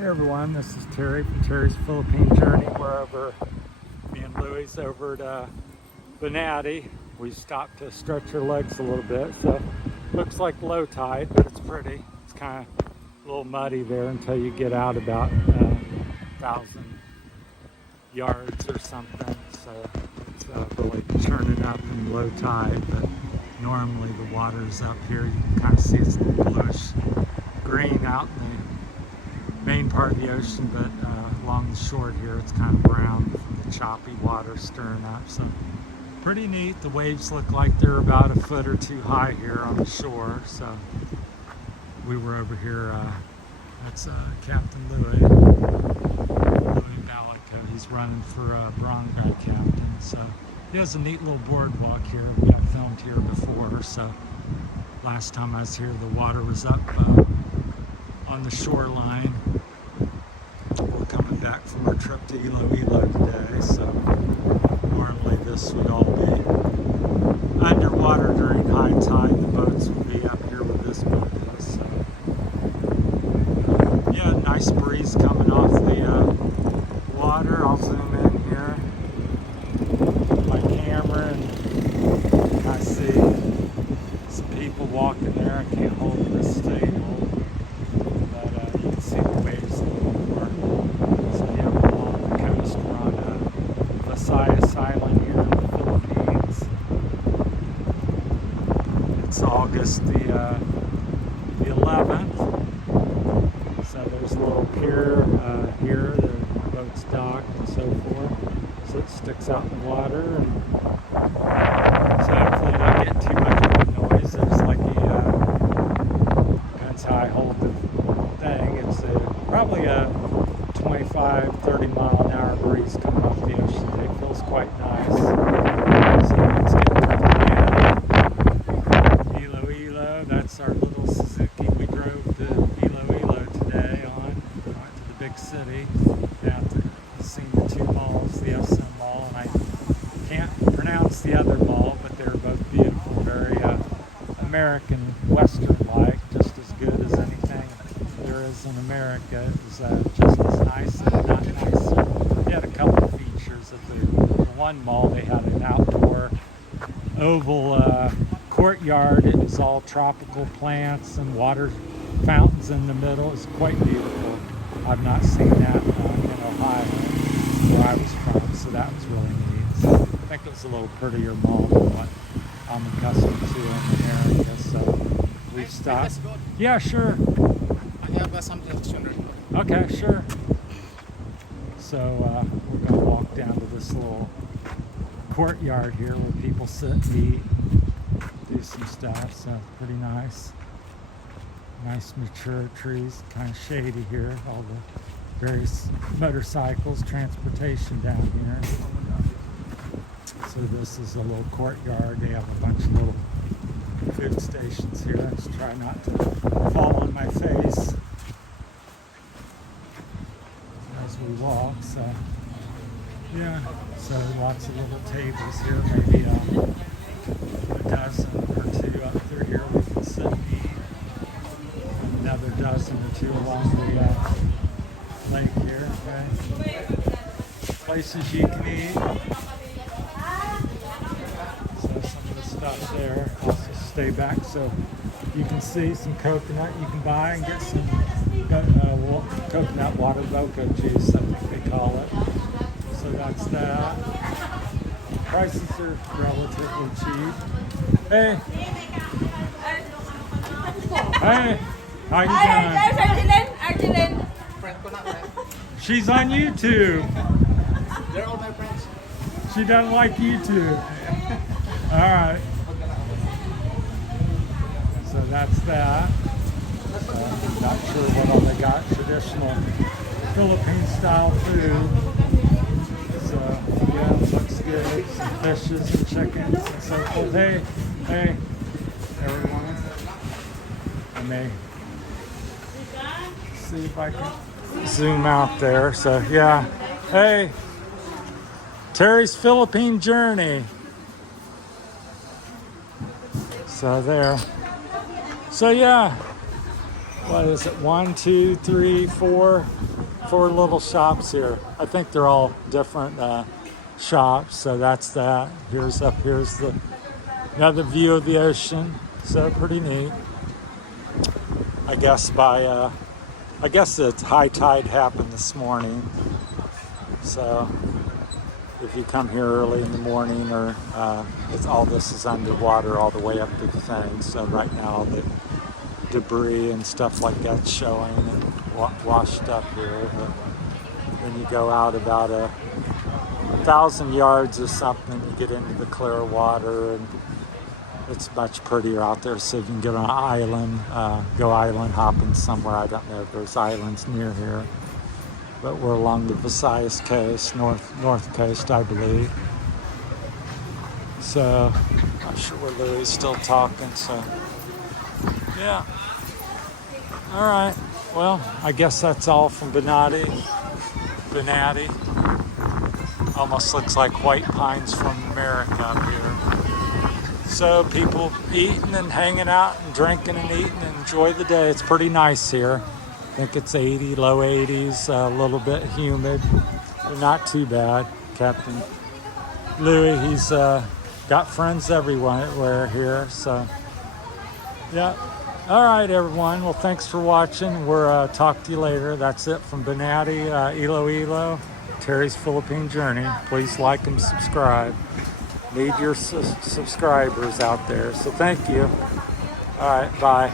Hey everyone, this is Terry from Terry's Philippine Journey. We're over, me and Louie's over at Banate. We stopped to stretch our legs a little bit, so looks like low tide, but it's pretty. It's kind of a little muddy there until you get out about 1,000 yards or something. So it's really turning up in low tide, but normally the water's up here. You can kind of see it's a little bluish green out in the main part of the ocean, but along the shore here it's kind of brown from the choppy water stirring up. So pretty neat. The waves look like they're about a foot or two high here on the shore. So we were over here, that's Captain Louie Balico. He's running for Barangay Captain. So he has a neat little boardwalk here. We got filmed here before, so last time I was here the water was up on the shoreline. We're coming back from our trip to Iloilo today, so normally this would all be underwater during high tide. The boats would be up here where this boat is. So yeah, nice breeze coming off the water. I'll zoom in here with my camera and I see some people walking there. I can't hold this stable. You can see the waves a little more. So yeah, we're along the coast. We're on Visayas Island here in the Philippines. It's August the 11th. So there's a little pier here. The boat's docked and so forth. So it sticks out in the water. And so hopefully it don't get too much noise. There's like depends how I hold the thing. It's probably a 25-30 mile an hour breeze coming off the ocean today. It feels quite nice. So let's get to Iloilo. That's our little Suzuki we drove to Iloilo today on. Went to the big city. Down to seen the two malls, the SM Mall, and I can't pronounce the other mall, but they're both beautiful, very American, Western-like, just as good as anything there is in America. It was just as nice and not nicer. They had a couple of features at the one mall. They had an outdoor oval courtyard. It was all tropical plants and water fountains in the middle. It was quite beautiful. I've not seen that in Ohio, where I was from, so that was really neat. So I think it was a little prettier mall than what I'm accustomed to in America. So we've stopped. Yeah, sure. I have something sooner. Okay, sure. So we're going to walk down to this little courtyard here where people sit and eat, do some stuff. So pretty nice. Nice mature trees, kind of shady here. All the various motorcycles, transportation down here. So this is a little courtyard. They have a bunch of little food stations here. Let's try not to fall on my face as we walk. So yeah, so lots of little tables here, maybe a dozen or two up through here we can sit and eat. Another dozen or two along the lake here. Okay, places you can eat. So some of the stuff there. Also stay back so you can see some coconut you can buy and get some coconut water loco juice, I think they call it. So that's that. Prices are relatively cheap. Hey! Hey! How you doing? Argelin. She's on YouTube. They're all my friends. She doesn't like YouTube. Alright. So that's that. Not sure what all they got. Traditional Philippine style food. So yeah, it looks good. Some fishes and chickens and so forth. Hey, everyone. I may see if I can zoom out there. So yeah. Hey. Terry's Philippine Journey. So there. So yeah, what is it? 1, 2, 3, 4, 4 little shops here. I think they're all different shops. So that's that. Here's the another view of the ocean. So pretty neat. I guess I guess it's high tide happened this morning. So if you come here early in the morning, or all this is underwater all the way up to the thing. So right now the debris and stuff like that's showing and washed up here. But when you go out about 1,000 yards or something, you get into the clear water, and it's much prettier out there. So you can get on an island, go island hopping somewhere. I don't know if there's islands near here, but we're along the Visayas coast, north coast, I believe. So not sure where Louis is still talking. So yeah. All right. Well, I guess that's all from Banate. Almost looks like white pines from America up here. So people eating and hanging out and drinking and eating and enjoy the day. It's pretty nice here. I think it's 80, low 80s, a little bit humid, but not too bad. Captain Louis, he's got friends everywhere here. So yeah. All right, everyone. Well, thanks for watching. We'll talk to you later. That's it from Banate, Iloilo, Terry's Philippine Journey. Please like and subscribe. Need your subscribers out there. So thank you. All right, bye.